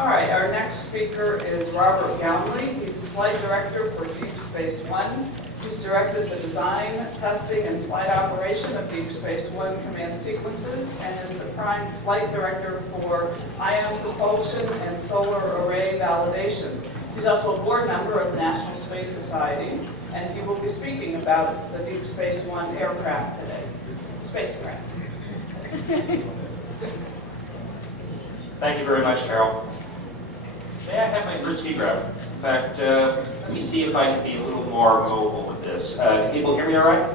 All right, our next speaker is Robert Gounley. He's Flight Director for Deep Space One. He's directed the design, testing, and flight operation of Deep Space One command sequences and is the Prime Flight Director for ion propulsion and solar array validation. He's also a board member of the National Space Society, and he will be speaking about the Deep Space One aircraft today. Spacecraft. Thank you very much, Carol. May I have my first speaker out? In fact, let me see if I can be a little more mobile with this. Can people hear me all right?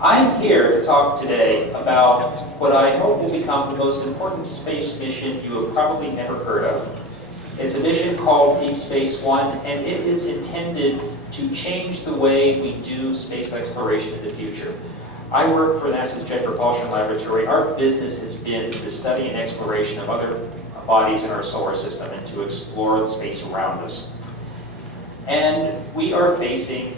I'm here to talk today about what I hope will become the most important space mission you have probably never heard of. It's a mission called Deep Space One, and it is intended to change the way we do space exploration in the future. I work for NASA's Jet Propulsion Laboratory. Our business has been the study and exploration of other bodies in our solar system and to explore the space around us. And we are facing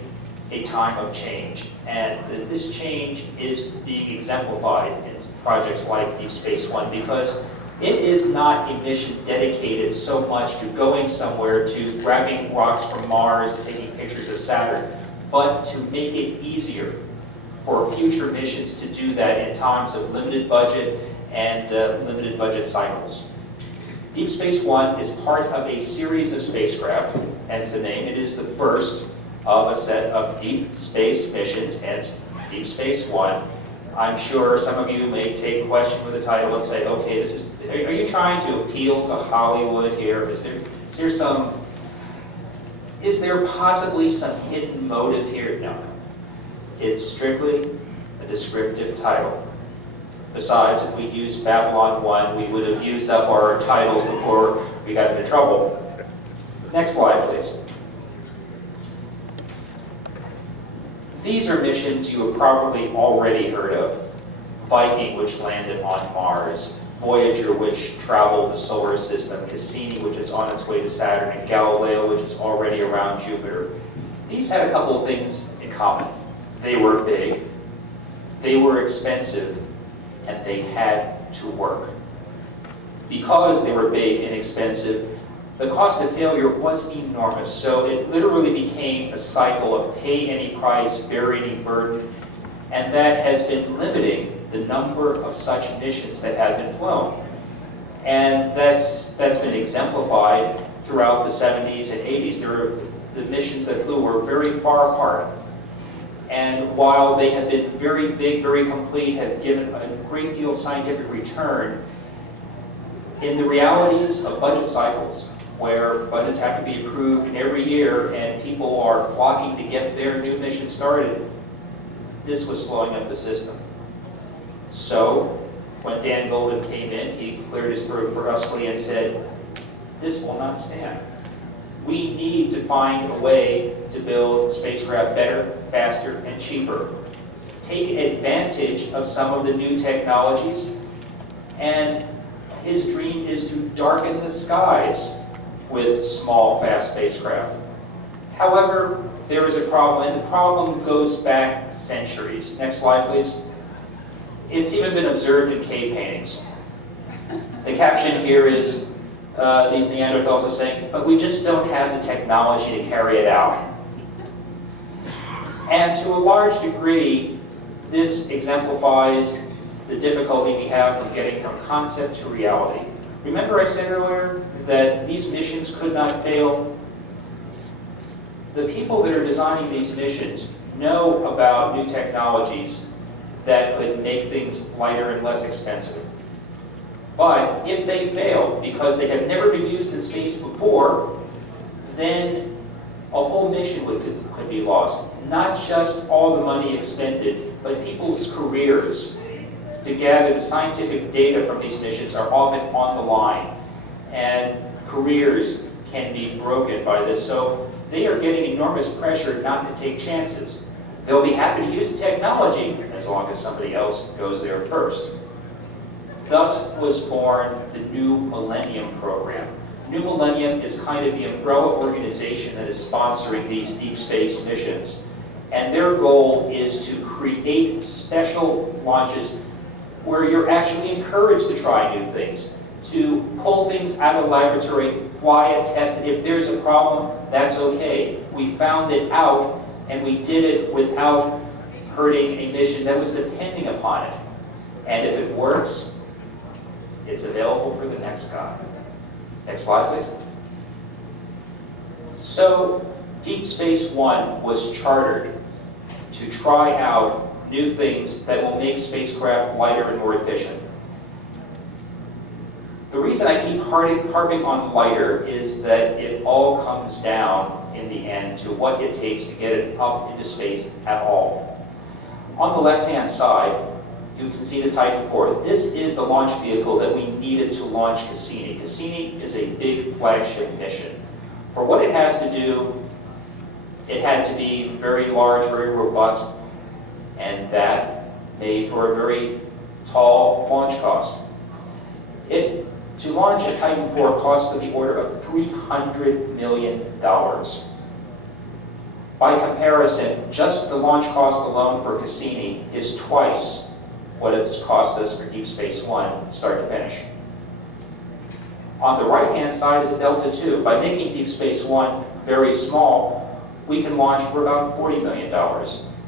a time of change, and this change is being exemplified in projects like Deep Space One because it is not a mission dedicated so much to going somewhere, to grabbing rocks from Mars and taking pictures of Saturn, but to make it easier for future missions to do that in times of limited budget and limited budget cycles. Deep Space One is part of a series of spacecraft, hence the name. It is the first of a set of deep space missions, hence Deep Space One. I'm sure some of you may take question with the title and say, okay, are you trying to appeal to Hollywood here? Is there possibly some hidden motive here? No. It's strictly a descriptive title. Besides, if we'd used Babylon 1, we would have used up our titles before we got into trouble. Next slide, please. These are missions you have probably already heard of. Viking, which landed on Mars. Voyager, which traveled the solar system. Cassini, which is on its way to Saturn. And Galileo, which is already around Jupiter. These had a couple of things in common. They were big, they were expensive, and they had to work. Because they were big and expensive, the cost of failure was enormous. So it literally became a cycle of pay any price, bear any burden, and that has been limiting the number of such missions that have been flown. And that's been exemplified throughout the 70s and 80s. The missions that flew were very far apart. And while they have been very big, very complete, have given a great deal of scientific return, in the realities of budget cycles, where budgets have to be approved every year and people are flocking to get their new mission started, this was slowing up the system. So, when Dan Golden came in, he cleared his throat brusquely and said, "This will not stand. We need to find a way to build spacecraft better, faster, and cheaper. Take advantage of some of the new technologies." And his dream is to darken the skies with small, fast spacecraft. However, there is a problem, and the problem goes back centuries. Next slide, please. It's even been observed in cave paintings. The caption here is, these Neanderthals are saying, but we just don't have the technology to carry it out. And to a large degree, this exemplifies the difficulty we have from getting from concept to reality. Remember I said earlier that these missions could not fail? The people that are designing these missions know about new technologies that could make things lighter and less expensive. But if they fail because they have never been used in space before, then a whole mission could be lost. Not just all the money expended, but people's careers to gather the scientific data from these missions are often on the line. And careers can be broken by this. So they are getting enormous pressure not to take chances. They'll be happy to use the technology as long as somebody else goes there first. Thus was born the New Millennium program. New Millennium is kind of the umbrella organization that is sponsoring these deep space missions. And their goal is to create special launches where you're actually encouraged to try new things, to pull things out of the laboratory, fly it, test it. If there's a problem, that's okay. We found it out, and we did it without hurting a mission that was depending upon it. And if it works, it's available for the next guy. Next slide, please. So, Deep Space One was chartered to try out new things that will make spacecraft lighter and more efficient. The reason I keep harping on lighter is that it all comes down in the end to what it takes to get it up into space at all. On the left-hand side, you can see the Titan IV. This is the launch vehicle that we needed to launch Cassini. Cassini is a big flagship mission. For what it has to do, it had to be very large, very robust, and that made for a very tall launch cost. To launch a Titan IV cost of the order of $300 million. By comparison, just the launch cost alone for Cassini is twice what it's cost us for Deep Space One, start to finish. On the right-hand side is a Delta II. By making Deep Space One very small, we can launch for about $40 million.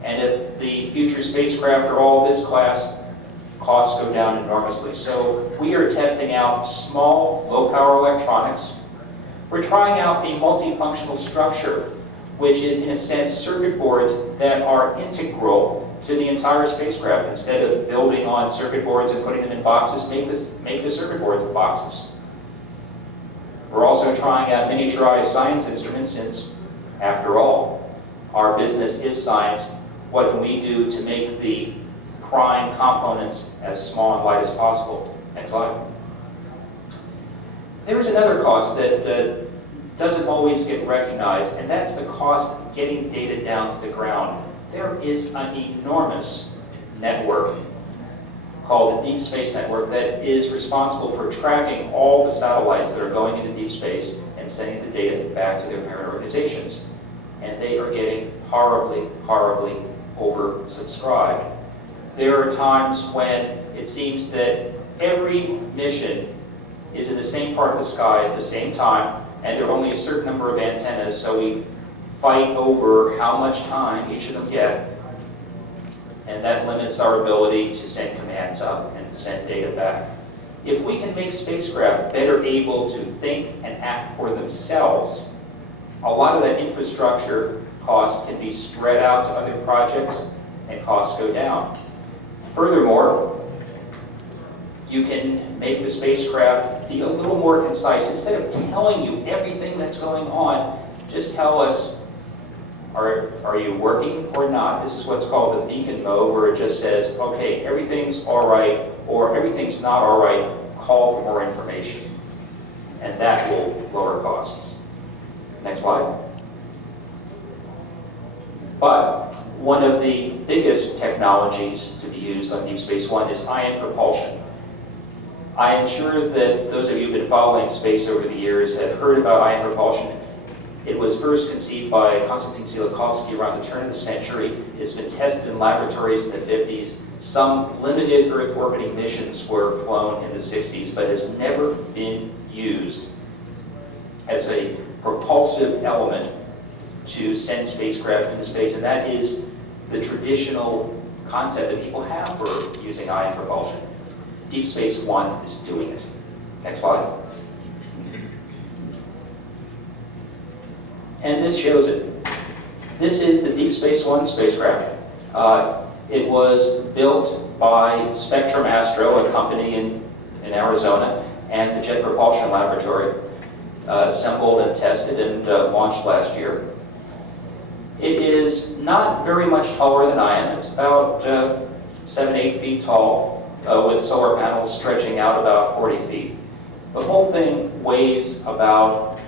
And if the future spacecraft are all this class, costs go down enormously. So we are testing out small, low-power electronics. We're trying out a multifunctional structure, which is, in a sense, circuit boards that are integral to the entire spacecraft. Instead of building on circuit boards and putting them in boxes, make the circuit boards the boxes. We're also trying out miniaturized science instruments, since, after all, our business is science. What can we do to make the prime components as small and light as possible? Next slide. There's another cost that doesn't always get recognized, and that's the cost of getting data down to the ground. There is an enormous network called the Deep Space Network that is responsible for tracking all the satellites that are going into deep space and sending the data back to their parent organizations. And they are getting horribly, horribly oversubscribed. There are times when it seems that every mission is in the same part of the sky at the same time, and there are only a certain number of antennas, so we fight over how much time each of them get, and that limits our ability to send commands up and send data back. If we can make spacecraft better able to think and act for themselves, a lot of that infrastructure cost can be spread out to other projects and costs go down. Furthermore, you can make the spacecraft be a little more concise. Instead of telling you everything that's going on, just tell us, are you working or not? This is what's called the beacon mode, where it just says, okay, everything's all right, or everything's not all right, call for more information. And that will lower costs. Next slide. But one of the biggest technologies to be used on Deep Space One is ion propulsion. I am sure that those of you who've been following space over the years have heard about ion propulsion. It was first conceived by Konstantin Tsiolkovsky around the turn of the century. It's been tested in laboratories in the 50s. Some limited Earth orbiting missions were flown in the 60s, but has never been used as a propulsive element to send spacecraft into space, and that is the traditional concept that people have for using ion propulsion. Deep Space One is doing it. Next slide. And this shows it. This is the Deep Space One spacecraft. It was built by Spectrum Astro, a company in Arizona, and the Jet Propulsion Laboratory, assembled and tested and launched last year. It is not very much taller than I am. It's about 7-8 feet tall, with solar panels stretching out about 40 feet. The whole thing weighs about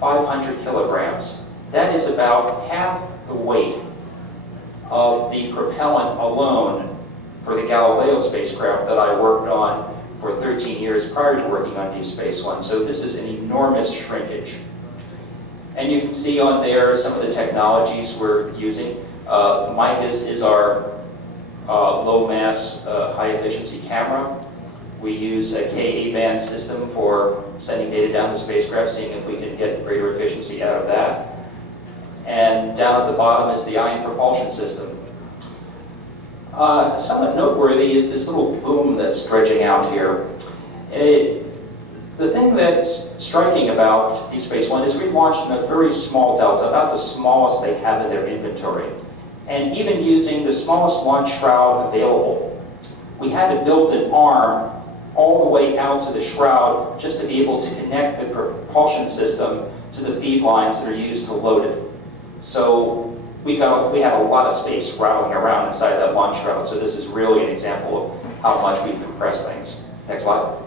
500 kilograms. That is about half the weight of the propellant alone for the Galileo spacecraft that I worked on for 13 years prior to working on Deep Space One. So this is an enormous shrinkage. And you can see on there some of the technologies we're using. MICUS is our low-mass, high-efficiency camera. We use a Ka-band system for sending data down the spacecraft, seeing if we can get greater efficiency out of that. And down at the bottom is the ion propulsion system. Somewhat noteworthy is this little boom that's stretching out here. The thing that's striking about Deep Space One is we launched in a very small delta, about the smallest they have in their inventory. And even using the smallest launch shroud available, we had to build an arm all the way out to the shroud just to be able to connect the propulsion system to the feed lines that are used to load it. So we had a lot of space rattling around inside that launch shroud, so this is really an example of how much we've compressed things. Next slide.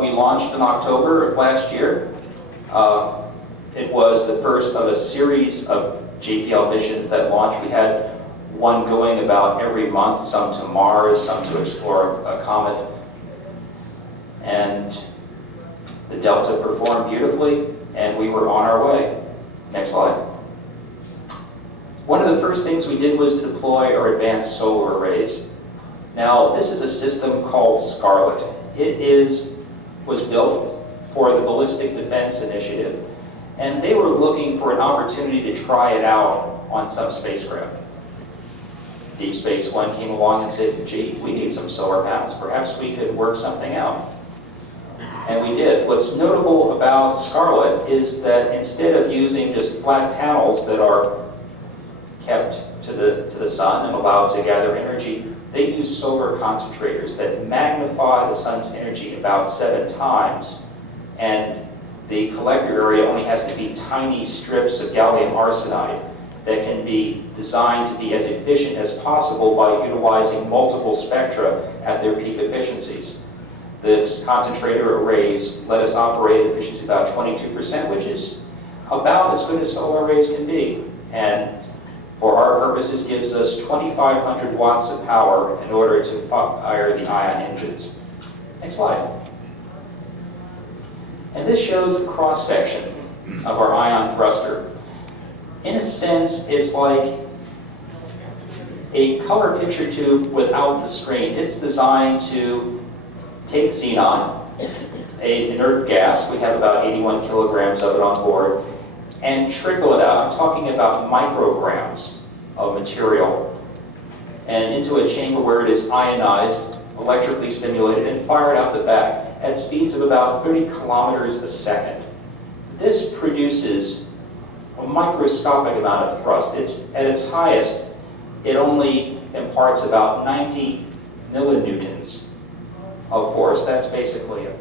We launched in October of last year. It was the first of a series of JPL missions that launched. We had one going about every month, some to Mars, some to explore a comet. And the Delta performed beautifully, and we were on our way. Next slide. One of the first things we did was to deploy our advanced solar arrays. Now, this is a system called Scarlet. It was built for the Ballistic Defense Initiative, and they were looking for an opportunity to try it out on some spacecraft. Deep Space One came along and said, gee, we need some solar panels. Perhaps we could work something out. And we did. What's notable about Scarlet is that instead of using just flat panels that are kept to the sun and allowed to gather energy, they use solar concentrators that magnify the sun's energy about 7 times. And the collector area only has to be tiny strips of gallium arsenide that can be designed to be as efficient as possible by utilizing multiple spectra at their peak efficiencies. The concentrator arrays let us operate at efficiency about 22%, which is about as good as solar arrays can be. And for our purposes, gives us 2,500 watts of power in order to fire the ion engines. Next slide. And this shows a cross-section of our ion thruster. In a sense, it's like a color picture tube without the screen. It's designed to take xenon, an inert gas, we have about 81 kilograms of it on board, and trickle it out. I'm talking about micrograms of material, and into a chamber where it is ionized, electrically stimulated, and fired out the back at speeds of about 30 kilometers a second. This produces a microscopic amount of thrust. At its highest, it only imparts about 90 millinewtons of force. That's basically a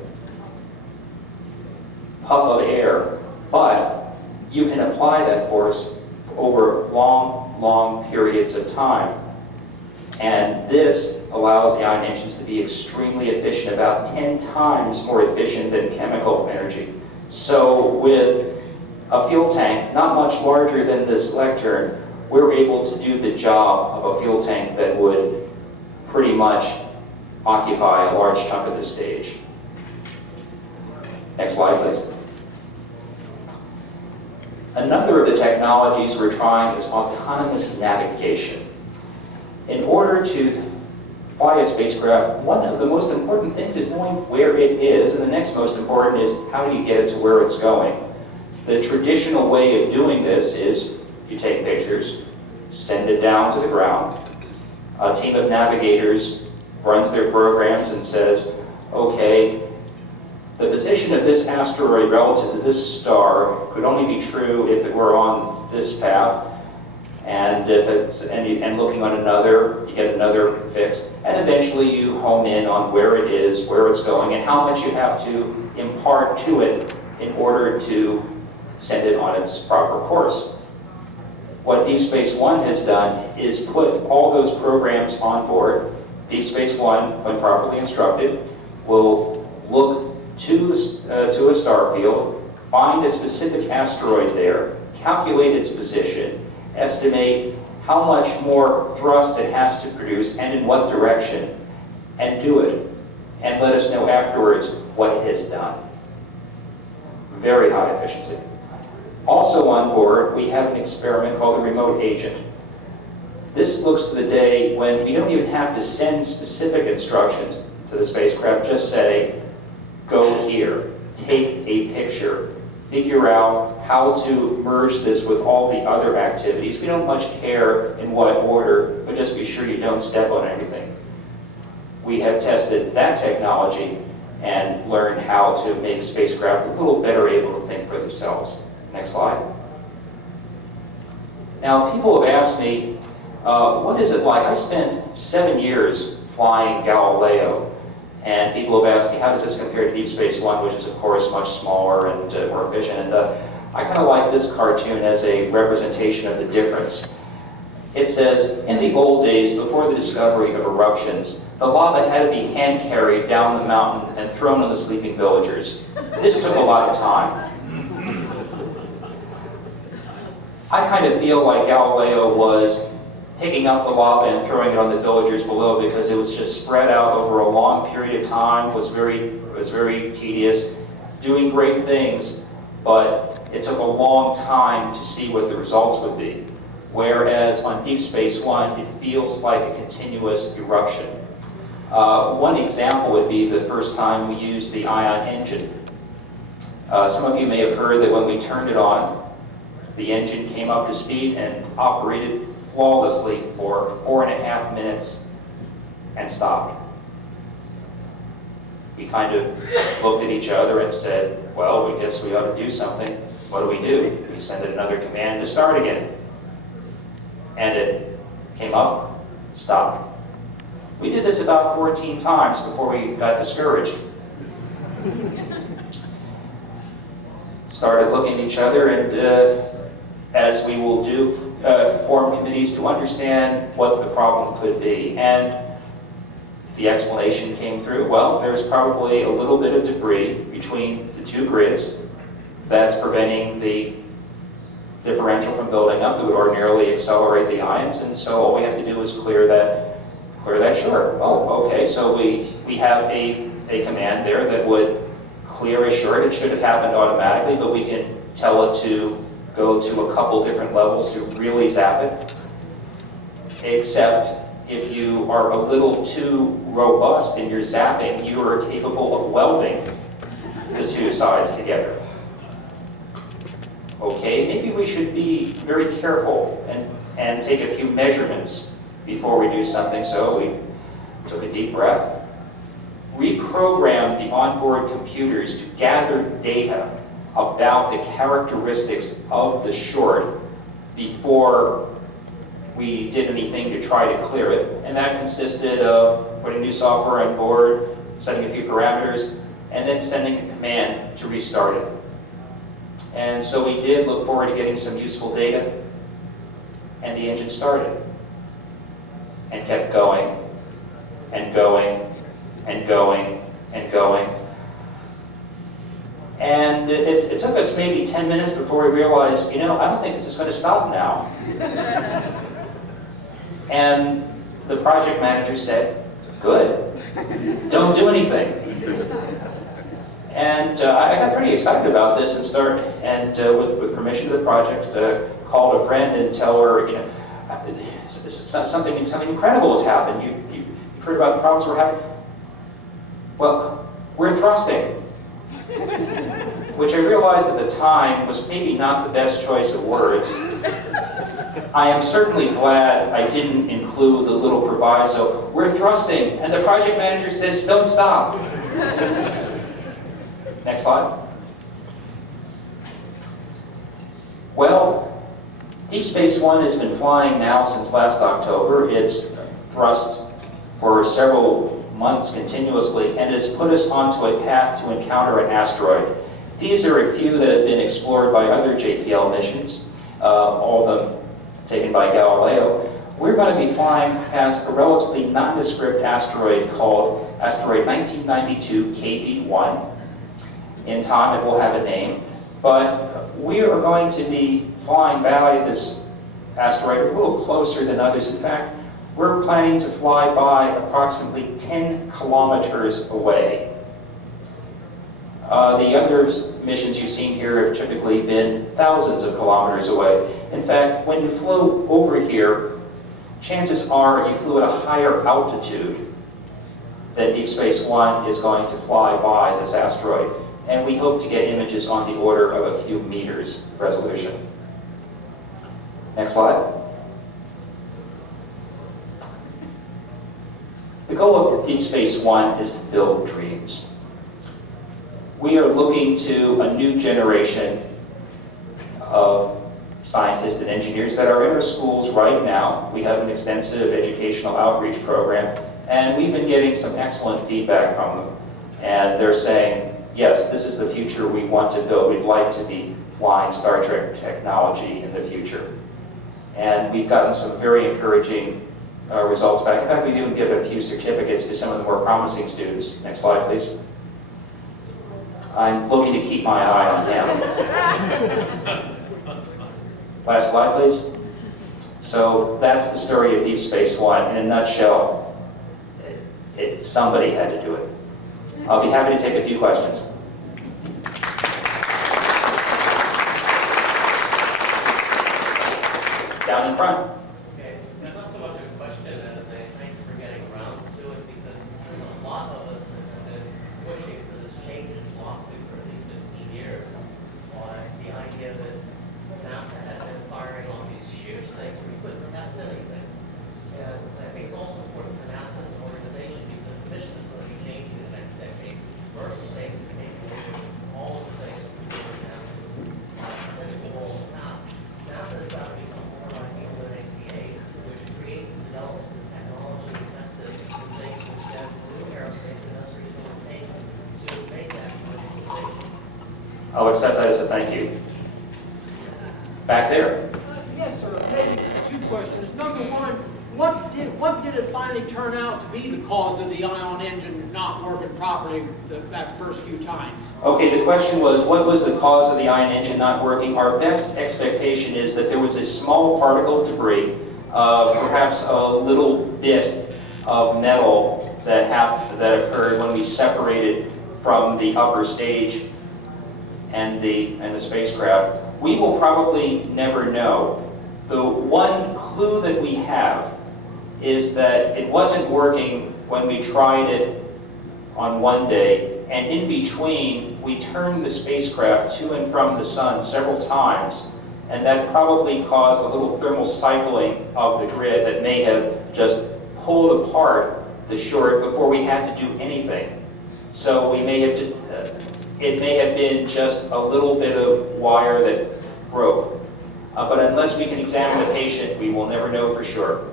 puff of air, but you can apply that force over long periods of time. And this allows the ion engines to be extremely efficient, about 10 times more efficient than chemical energy. So with a fuel tank not much larger than this lectern, we're able to do the job of a fuel tank that would pretty much occupy a large chunk of the stage. Next slide, please. Another of the technologies we're trying is autonomous navigation. In order to fly a spacecraft, one of the most important things is knowing where it is, and the next most important is how do you get it to where it's going. The traditional way of doing this is you take pictures, send it down to the ground. A team of navigators runs their programs and says, okay, the position of this asteroid relative to this star could only be true if it were on this path, and if it's and looking on another, you get another fix, and eventually you home in on where it is, where it's going, and how much you have to impart to it in order to send it on its proper course. What Deep Space One has done is put all those programs on board. Deep Space One, when properly instructed, will look to a star field, find a specific asteroid there, calculate its position, estimate how much more thrust it has to produce and in what direction, and do it, and let us know afterwards what it has done. Very high efficiency. Also on board, we have an experiment called the remote agent. This looks to the day when we don't even have to send specific instructions to the spacecraft, just say, go here, take a picture, figure out how to merge this with all the other activities. We don't much care in what order, but just be sure you don't step on everything. We have tested that technology and learned how to make spacecraft a little better able to think for themselves. Next slide. Now, people have asked me, what is it like? I spent 7 years flying Galileo, and people have asked me, how does this compare to Deep Space One, which is, of course, much smaller and more efficient? And I kind of like this cartoon as a representation of the difference. It says, in the old days, before the discovery of eruptions, the lava had to be hand-carried down the mountain and thrown on the sleeping villagers. This took a lot of time. I kind of feel like Galileo was picking up the lava and throwing it on the villagers below because it was just spread out over a long period of time, was very tedious, doing great things, but it took a long time to see what the results would be. Whereas on Deep Space One, it feels like a continuous eruption. One example would be the first time we used the ion engine. Some of you may have heard that when we turned it on, the engine came up to speed and operated flawlessly for 4.5 minutes and stopped. We kind of looked at each other and said, well, we guess we ought to do something. What do? We send it another command to start again. And it came up, stopped. We did this about 14 times before we got discouraged. Started looking at each other and, as we will do, form committees to understand what the problem could be. And the explanation came through. Well, there's probably a little bit of debris between the two grids that's preventing the differential from building up that would ordinarily accelerate the ions, and so all we have to do is clear that short. Oh, okay, so we have a command there that would clear a short. It should have happened automatically, but we can tell it to go to a couple different levels to really zap it. Except if you are a little too robust in your zapping, you are capable of welding the two sides together. Okay, maybe we should be very careful and take a few measurements before we do something. So we took a deep breath, reprogrammed the onboard computers to gather data about the characteristics of the short before we did anything to try to clear it. And that consisted of putting new software on board, setting a few parameters, and then sending a command to restart it. And so we did look forward to getting some useful data, and the engine started and kept going and going and going and going. And it took us maybe 10 minutes before we realized, I don't think this is going to stop now. And the project manager said, good, don't do anything. And I got pretty excited about this and with permission of the project, called a friend and tell her, something incredible has happened. You've heard about the problems we're having? Well, we're thrusting. Which I realized at the time was maybe not the best choice of words. I am certainly glad I didn't include the little proviso, we're thrusting, and the project manager says, don't stop. Next slide. Well, Deep Space One has been flying now since last October. It's thrust for several months continuously and has put us onto a path to encounter an asteroid. These are a few that have been explored by other JPL missions, all of them taken by Galileo. We're going to be flying past a relatively nondescript asteroid called asteroid 1992 KD1. In time, it will have a name, but we are going to be flying by this asteroid a little closer than others. In fact, we're planning to fly by approximately 10 kilometers away. The other missions you've seen here have typically been thousands of kilometers away. In fact, when you flew over here, chances are you flew at a higher altitude than Deep Space One is going to fly by this asteroid. And we hope to get images on the order of a few meters resolution. Next slide. The goal of Deep Space One is to build dreams. We are looking to a new generation of scientists and engineers that are in our schools right now. We have an extensive educational outreach program, and we've been getting some excellent feedback from them. And they're saying, yes, this is the future we want to build. We'd like to be flying Star Trek technology in the future. And we've gotten some very encouraging results back. In fact, we've even given a few certificates to some of the more promising students. Next slide, please. I'm looking to keep my eye on him. Last slide, please. So that's the story of Deep Space One. In a nutshell, somebody had to do it. I'll be happy to take a few questions. Down in front. Okay, and not so much a question as a thanks for getting around to it, because there's a lot of us that have been pushing for this change in philosophy for at least 15 years. Why the idea that NASA had been firing on these huge things, we couldn't test anything. And I think it's also important for NASA as an organization, because the mission is going to be changing in the next decade. Commercial space is taking over all of the things that NASA's typical role in the past. NASA has got to become more like the ACA, which creates and develops the technology and test systems and things which the new aerospace industry is going to take to make that commercialization. I'll accept that as a thank you. Back there. Yes, sir. Maybe two questions. Number one, what did it finally turn out to be the cause of the ion engine not working properly that first few times? Okay, the question was, what was the cause of the ion engine not working? Our best expectation is that there was a small particle of debris, perhaps a little bit of metal that occurred when we separated from the upper stage and the spacecraft. We will probably never know. The one clue that we have is that it wasn't working when we tried it on one day, and in between we turned the spacecraft to and from the sun several times, and that probably caused a little thermal cycling of the grid that may have just pulled apart the short before we had to do anything. So we may have it may have been just a little bit of wire that broke. But unless we can examine the patient, we will never know for sure.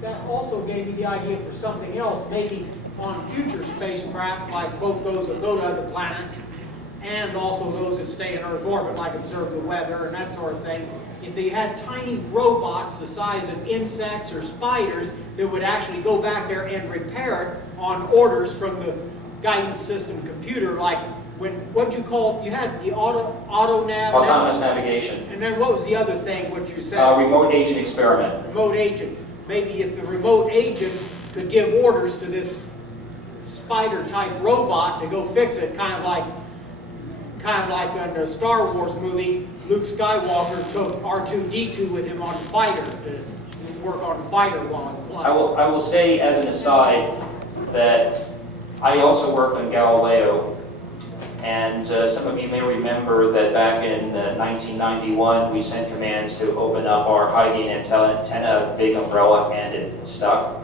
That also gave me the idea for something else, maybe on future spacecraft, like both those that go to other planets and also those that stay in Earth's orbit, like observe the weather and that sort of thing. If they had tiny robots the size of insects or spiders that would actually go back there and repair it on orders from the guidance system computer, like what'd you call, you had the auto nav? Autonomous navigation. And then what was the other thing, what you said? Remote agent experiment. Remote agent. Maybe if the remote agent could give orders to this spider-type robot to go fix it, kind of like in the Star Wars movie, Luke Skywalker took R2-D2 with him on the fighter to work on the fighter while he flies. I will say as an aside that I also worked on Galileo, and some of you may remember that back in 1991 we sent commands to open up our high gain antenna, big umbrella, and it stuck.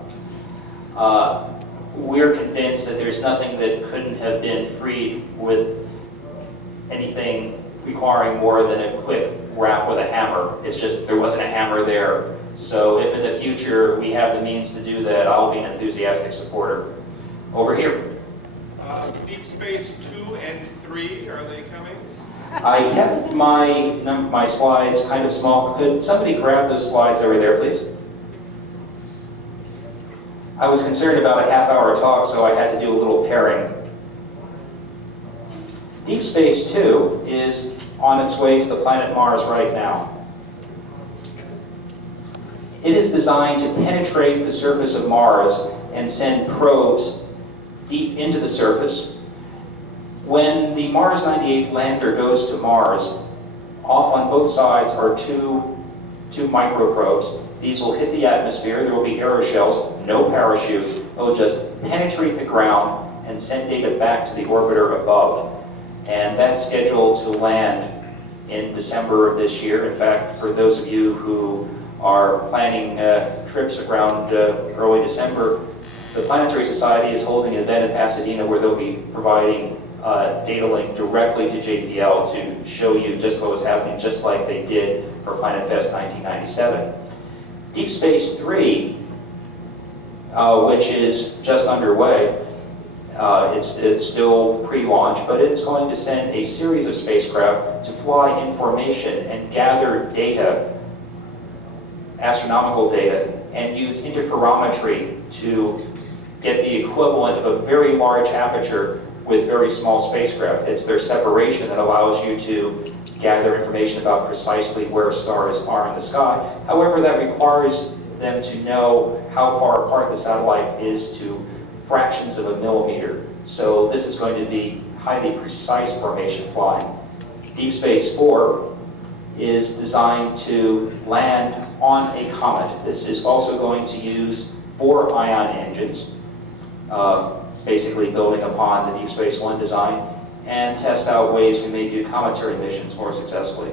We're convinced that there's nothing that couldn't have been freed with anything requiring more than a quick wrap with a hammer. It's just there wasn't a hammer there. So if in the future we have the means to do that, I'll be an enthusiastic supporter. Over here. Deep Space 2 and 3, are they coming? I kept my slides kind of small. Could somebody grab those slides over there, please? I was concerned about a half-hour talk, so I had to do a little pairing. Deep Space 2 is on its way to the planet Mars right now. It is designed to penetrate the surface of Mars and send probes deep into the surface. When the Mars 98 lander goes to Mars, off on both sides are two 2 microprobes. These will hit the atmosphere. There will be aeroshells, no parachute. It will just penetrate the ground and send data back to the orbiter above. And that's scheduled to land in December of this year. In fact, for those of you who are planning trips around early December, the Planetary Society is holding an event in Pasadena where they'll be providing data link directly to JPL to show you just what was happening, just like they did for Planet Fest 1997. Deep Space 3, which is just underway, it's still pre-launch, but it's going to send a series of spacecraft to fly information and gather data, astronomical data, and use interferometry to get the equivalent of a very large aperture with very small spacecraft. It's their separation that allows you to gather information about precisely where stars are in the sky. However, that requires them to know how far apart the satellite is to fractions of a millimeter. So this is going to be highly precise formation flying. Deep Space 4 is designed to land on a comet. This is also going to use 4 ion engines, basically building upon the Deep Space 1 design, and test out ways we may do cometary missions more successfully.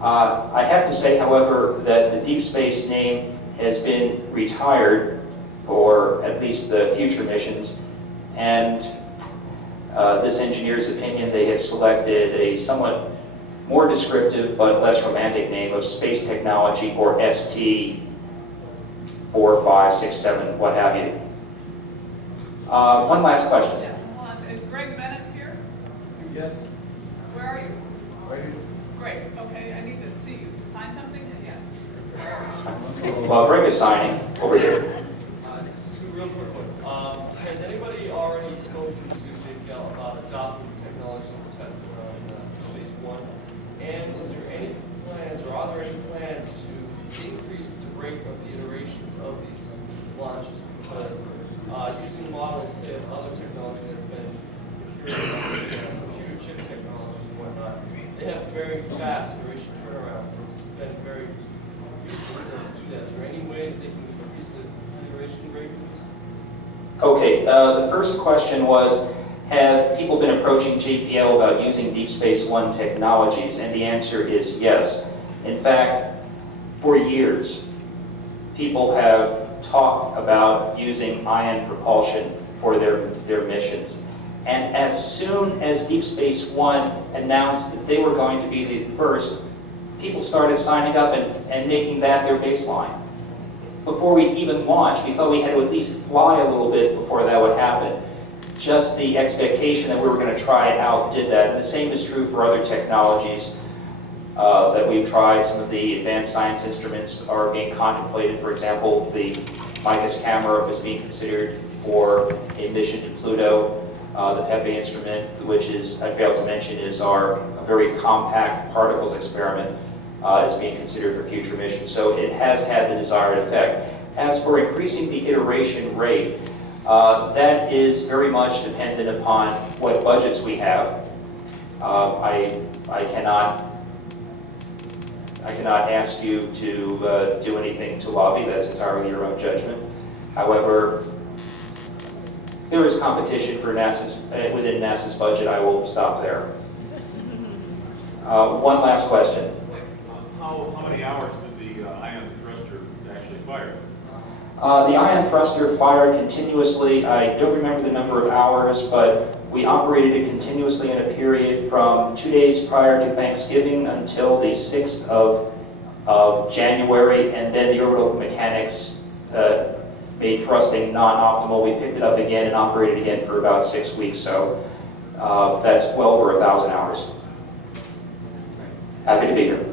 I have to say, however, that the Deep Space name has been retired for at least the future missions, and this engineer's opinion, they have selected a somewhat more descriptive but less romantic name of Space Technology, or ST 4, 5, 6, 7, what have you. One last question. Yeah. Hold on, is Greg Bennett here? Yes. Where are you? Right here. Great, okay, I need to see you. To sign something? Yeah. Well, Greg is signing over here. Two real quick ones. Has anybody already spoken to JPL about adopting technologies to test on Space 1? And is there any plans, or are there any plans to increase the rate of the iterations of these launches? Because using the models, say, of other technology that's been created, computer chip technologies and whatnot, they have very fast iteration turnarounds, so it's been very useful for them to do that. Is there any way that they can increase the iteration rate of this? Okay, the first question was, have people been approaching JPL about using Deep Space One technologies? And the answer is yes. In fact, for years, people have talked about using ion propulsion for their missions. And as soon as Deep Space One announced that they were going to be the first, people started signing up and making that their baseline. Before we even launched, we thought we had to at least fly a little bit before that would happen. Just the expectation that we were going to try it out did that. And the same is true for other technologies that we've tried. Some of the advanced science instruments are being contemplated. For example, the MICAS camera is being considered for a mission to Pluto. The Pepe instrument, which is, I failed to mention, is our very compact particles experiment, is being considered for future missions. So it has had the desired effect. As for increasing the iteration rate, that is very much dependent upon what budgets we have. I cannot ask you to do anything to lobby. That's entirely your own judgment. However, if there is competition for within NASA's budget, I will stop there. One last question. How many hours did the ion thruster actually fire? The ion thruster fired continuously. I don't remember the number of hours, but we operated it continuously in a period from 2 days prior to Thanksgiving until the 6th of January, and then the orbital mechanics made thrusting non-optimal. We picked it up again and operated again for about 6 weeks, so that's well over 1,000 hours. Happy to be here.